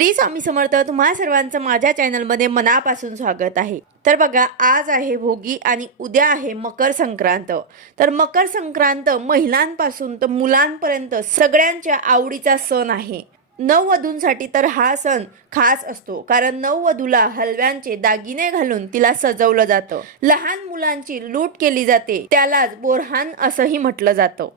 श्री स्वामी समर्थ तुम्हा सर्वांचं माझ्या चॅनलमध्ये मनापासून स्वागत आहे. तर बघा आज आहे भोगी आणि उद्या आहे मकर संक्रांत. तर मकर संक्रांत महिलांपासून तर मुलांपर्यंत सगळ्यांच्या आवडीचा सण आहे. नववधूंसाठी तर हा सण खास असतो कारण नववधूला हलव्यांचे दागिने घालून तिला सजवलं जातं. लहान मुलांची लूट केली जाते त्यालाच बोरहान असंही म्हटलं जातं.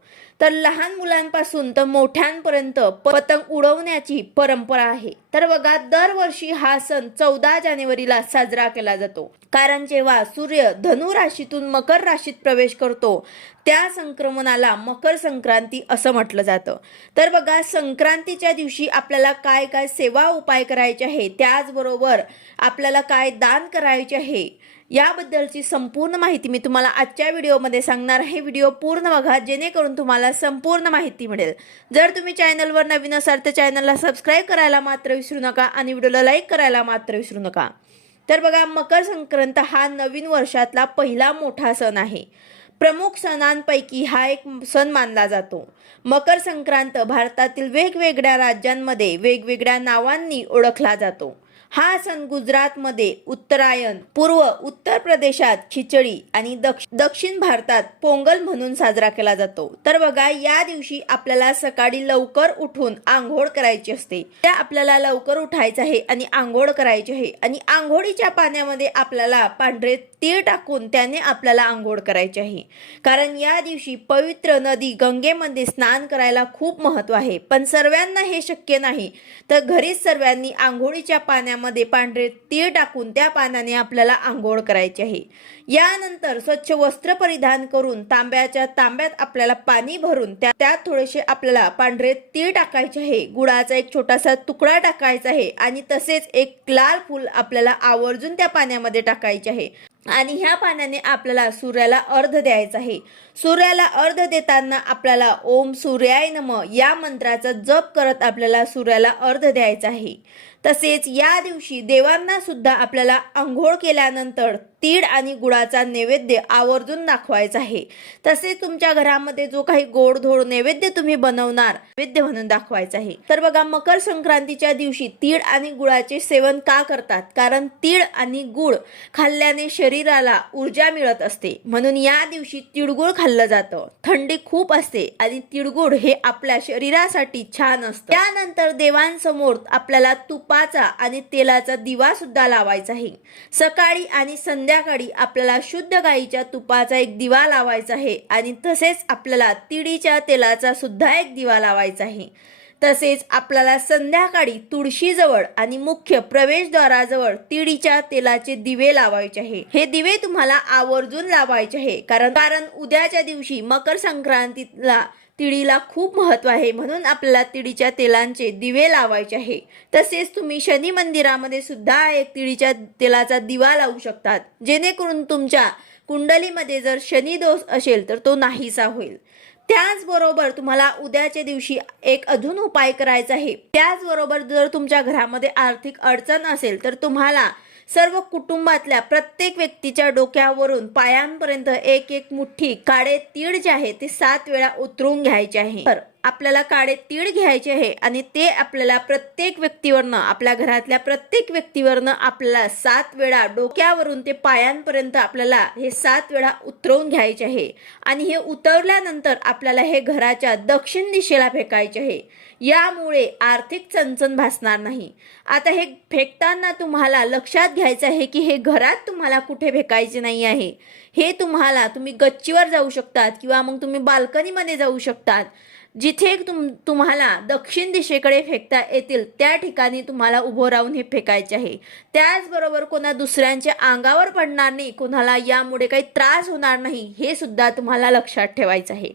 तर लहान मुलांपासून तर मोठ्यांपर्यंत पतंग उडवण्याची परंपरा आहे. तर बघा दरवर्षी हा सण चौदा जानेवारीला साजरा केला जातो. कारण जेव्हा सूर्य धनु राशीतून मकर राशीत प्रवेश करतो त्या संक्रमणाला मकर संक्रांती असं म्हटलं जातं. तर बघा संक्रांतीच्या दिवशी आपल्याला काय काय सेवा उपाय करायचे आहे त्याचबरोबर आपल्याला काय दान करायचे आहे याबद्दलची संपूर्ण माहिती मी तुम्हाला आजच्या व्हिडिओमध्ये सांगणार हे व्हिडिओ पूर्ण बघा जेणेकरून तुम्हाला संपूर्ण माहिती मिळेल. जर तुम्ही चॅनलवर नवीन असाल तर चॅनलला सबस्क्राईब करायला मात्र विसरू नका आणि व्हिडिओला लाईक करायला मात्र विसरू नका. तर बघा मकर संक्रांत हा नवीन वर्षातला पहिला मोठा सण आहे. प्रमुख सणांपैकी हा एक सण मानला जातो. मकर संक्रांत भारतातील वेगवेगळ्या राज्यांमध्ये वेगवेगळ्या नावांनी ओळखला जातो. हा सण गुजरातमध्ये उत्तरायण पूर्व उत्तर प्रदेशात खिचडी आणि दक्ष दक्षिण भारतात पोंगल म्हणून साजरा केला जातो. तर बघा या दिवशी आपल्याला सकाळी लवकर उठून आंघोळ करायची असते. त्या आपल्याला लवकर उठायचं आहे आणि आंघोळ करायची आहे. आणि आंघोळीच्या पाण्यामध्ये आपल्याला पांढरे तीळ टाकून त्याने आपल्याला आंघोळ करायची आहे. कारण या दिवशी पवित्र नदी गंगेमध्ये स्नान करायला खूप महत्त्व आहे. पण सर्वांना हे शक्य नाही. तर घरीच सर्वांनी आंघोळीच्या पाण्यामध्ये पांढरे तीळ टाकून त्या पानाने आपल्याला आंघोळ करायची आहे. यानंतर स्वच्छ वस्त्र परिधान करून तांब्याच्या तांब्यात आपल्याला पाणी भरून त्या त्यात थोडेसे आपल्याला पांढरे तीळ टाकायचे आहे. गुळाचा एक छोटासा तुकडा टाकायचा आहे आणि तसेच एक लाल फूल आपल्याला आवर्जून त्या पाण्यामध्ये टाकायचे आहे. आणि ह्या पाण्याने आपल्याला सूर्याला अर्ध द्यायचा आहे. सूर्याला अर्ध देताना आपल्याला ओम सूर्याय नम या मंत्राचा जप करत आपल्याला सूर्याला अर्ध द्यायचा आहे. तसेच या दिवशी देवांना सुद्धा आपल्याला आंघोळ केल्यानंतर तीळ आणि गुळाचा नैवेद्य आवर्जून दाखवायचा आहे. तसेच तुमच्या घरामध्ये जो काही गोडधोड नैवेद्य तुम्ही बनवणार नैवेद्य म्हणून दाखवायचा आहे. तर बघा मकर संक्रांतीच्या दिवशी तीळ आणि गुळाचे सेवन का करतात? कारण तीळ आणि गुळ खाल्ल्याने शरीराला ऊर्जा मिळत असते. म्हणून या दिवशी तिळगुळ खाल्लं जातं. थंडी खूप असते आणि तिळगुळ हे आपल्या शरीरासाठी छान असतं. त्यानंतर देवांसमोर आपल्याला तुपाचा आणि तेलाचा दिवा सुद्धा लावायचा आहे सकाळी आणि संध्याकाळी आपल्याला शुद्ध गाईच्या तुपाचा एक दिवा लावायचा आहे आणि तसेच आपल्याला तिळीच्या तेलाचा सुद्धा एक दिवा लावायचा आहे तसेच आपल्याला संध्याकाळी तुळशीजवळ आणि मुख्य प्रवेशद्वाराजवळ तिळीच्या तेलाचे दिवे लावायचे आहे हे दिवे तुम्हाला आवर्जून लावायचे आहे कारण कारण उद्याच्या दिवशी मकर संक्रांतीला तिळीला खूप महत्त्व आहे. म्हणून आपल्याला तिळीच्या तेलांचे दिवे लावायचे आहे. तसेच तुम्ही शनी मंदिरामध्ये सुद्धा एक तिळीच्या तेलाचा दिवा लावू शकतात. जेणेकरून तुमच्या कुंडलीमध्ये जर शनी दोष असेल तर तो नाहीसा होईल. त्याचबरोबर तुम्हाला उद्याच्या दिवशी एक अजून उपाय करायचा आहे. त्याचबरोबर जर तुमच्या घरामध्ये आर्थिक अडचण असेल तर तुम्हाला सर्व कुटुंबातल्या प्रत्येक व्यक्तीच्या डोक्यावरून पायांपर्यंत एक एक मुठ्ठी काळे तीळ जे आहे ते सात वेळा उतरून घ्यायचे आहे. तर आपल्याला काळे तीळ घ्यायचे आहे आणि ते आपल्याला प्रत्येक व्यक्तीवरनं आपल्या घरातल्या प्रत्येक व्यक्तीवरनं आपल्याला सात वेळा डोक्यावरून ते पायांपर्यंत आपल्याला हे सात वेळा उतरवून घ्यायचे आहे. आणि हे उतरल्यानंतर आपल्याला हे घराच्या दक्षिण दिशेला फेकायचे आहे. यामुळे आर्थिक चणचण भासणार नाही. आता हे फेकताना तुम्हाला लक्षात घ्यायचं आहे की हे घरात तुम्हाला कुठे फेकायचे नाही आहे. हे तुम्हाला तुम्ही गच्चीवर जाऊ शकतात किंवा मग तुम्ही बाल्कनीमध्ये जाऊ शकतात. जिथे तुम तुम्हाला दक्षिण दिशेकडे फेकता येतील त्या ठिकाणी तुम्हाला उभं राहून हे फेकायचे आहे. त्याचबरोबर कोणा दुसऱ्यांच्या अंगावर पडणार नाही कोणाला यामुळे काही त्रास होणार नाही हे सुद्धा तुम्हाला लक्षात ठेवायचं आहे.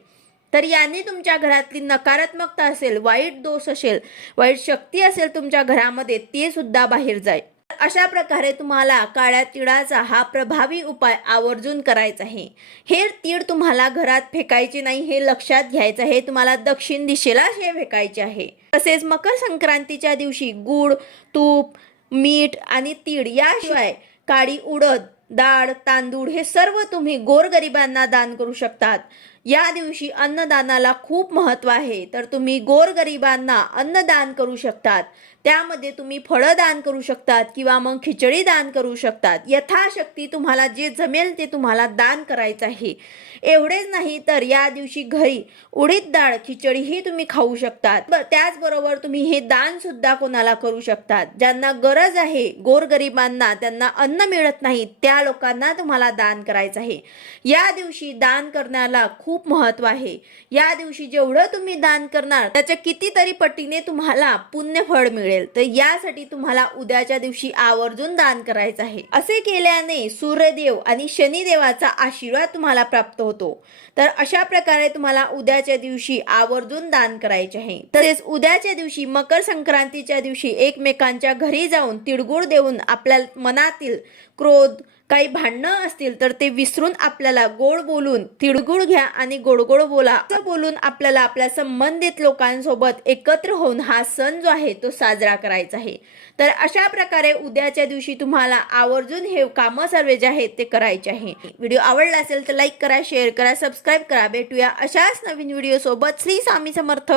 तर याने तुमच्या घरातली नकारात्मकता असेल वाईट दोष असेल वाईट शक्ती असेल तुमच्या घरामध्ये ते सुद्धा बाहेर जाईल अशा प्रकारे तुम्हाला काळ्या तिळाचा हा प्रभावी उपाय आवर्जून करायचा आहे. हे तीळ तुम्हाला घरात फेकायचे नाही हे लक्षात घ्यायचं आहे. तुम्हाला दक्षिण दिशेला हे फेकायचे आहे. तसेच मकर संक्रांतीच्या दिवशी गुळ तूप मीठ आणि तीळ याशिवाय काळी उडद डाळ तांदूळ हे सर्व तुम्ही गोरगरिबांना दान करू शकतात. या दिवशी अन्नदानाला खूप महत्त्व आहे. तर तुम्ही गोरगरिबांना अन्नदान करू शकतात. त्यामध्ये तुम्ही फळं दान करू शकतात किंवा मग खिचडी दान करू शकतात. यथाशक्ती तुम्हाला जे जमेल ते तुम्हाला दान करायचं आहे. एवढेच नाही तर या दिवशी घरी उडीद डाळ खिचडीही तुम्ही खाऊ शकतात. त्याचबरोबर तुम्ही हे दानसुद्धा कोणाला करू शकतात. ज्यांना गरज आहे गोरगरिबांना त्यांना अन्न मिळत नाही त्या लोकांना तुम्हाला दान करायचं आहे. या दिवशी दान करण्याला खूप महत्त्व आहे. या दिवशी जेवढं तुम्ही दान करणार त्याच्या कितीतरी पटीने तुम्हाला पुण्यफळ मिळेल. तर यासाठी तुम्हाला उद्याच्या दिवशी आवर्जून दान करायचं आहे. असे केल्याने सूर्यदेव आणि शनिदेवाचा आशीर्वाद तुम्हाला प्राप्त होतो. तर अशा प्रकारे तुम्हाला उद्याच्या दिवशी आवर्जून दान करायचे आहे. तसेच उद्याच्या दिवशी मकर संक्रांतीच्या दिवशी एकमेकांच्या घरी जाऊन तिळगुळ देऊन आपल्या मनातील क्रोध काही भांडणं असतील तर ते विसरून आपल्याला गोड बोलून तिळगुळ घ्या आणि गोड गोड बोला. असं बोलून आपल्याला आपल्या संबंधित लोकांसोबत एकत्र होऊन हा सण जो आहे तो साजरा करायचा आहे. तर अशा प्रकारे उद्याच्या दिवशी तुम्हाला आवर्जून हे कामं सर्व जे आहेत ते करायचे आहे. व्हिडिओ आवडला असेल तर लाईक करा शेअर करा सबस्क्राईब करा. भेटूया अशाच नवीन व्हिडिओ सोबत श्री स्वामी समर्थ.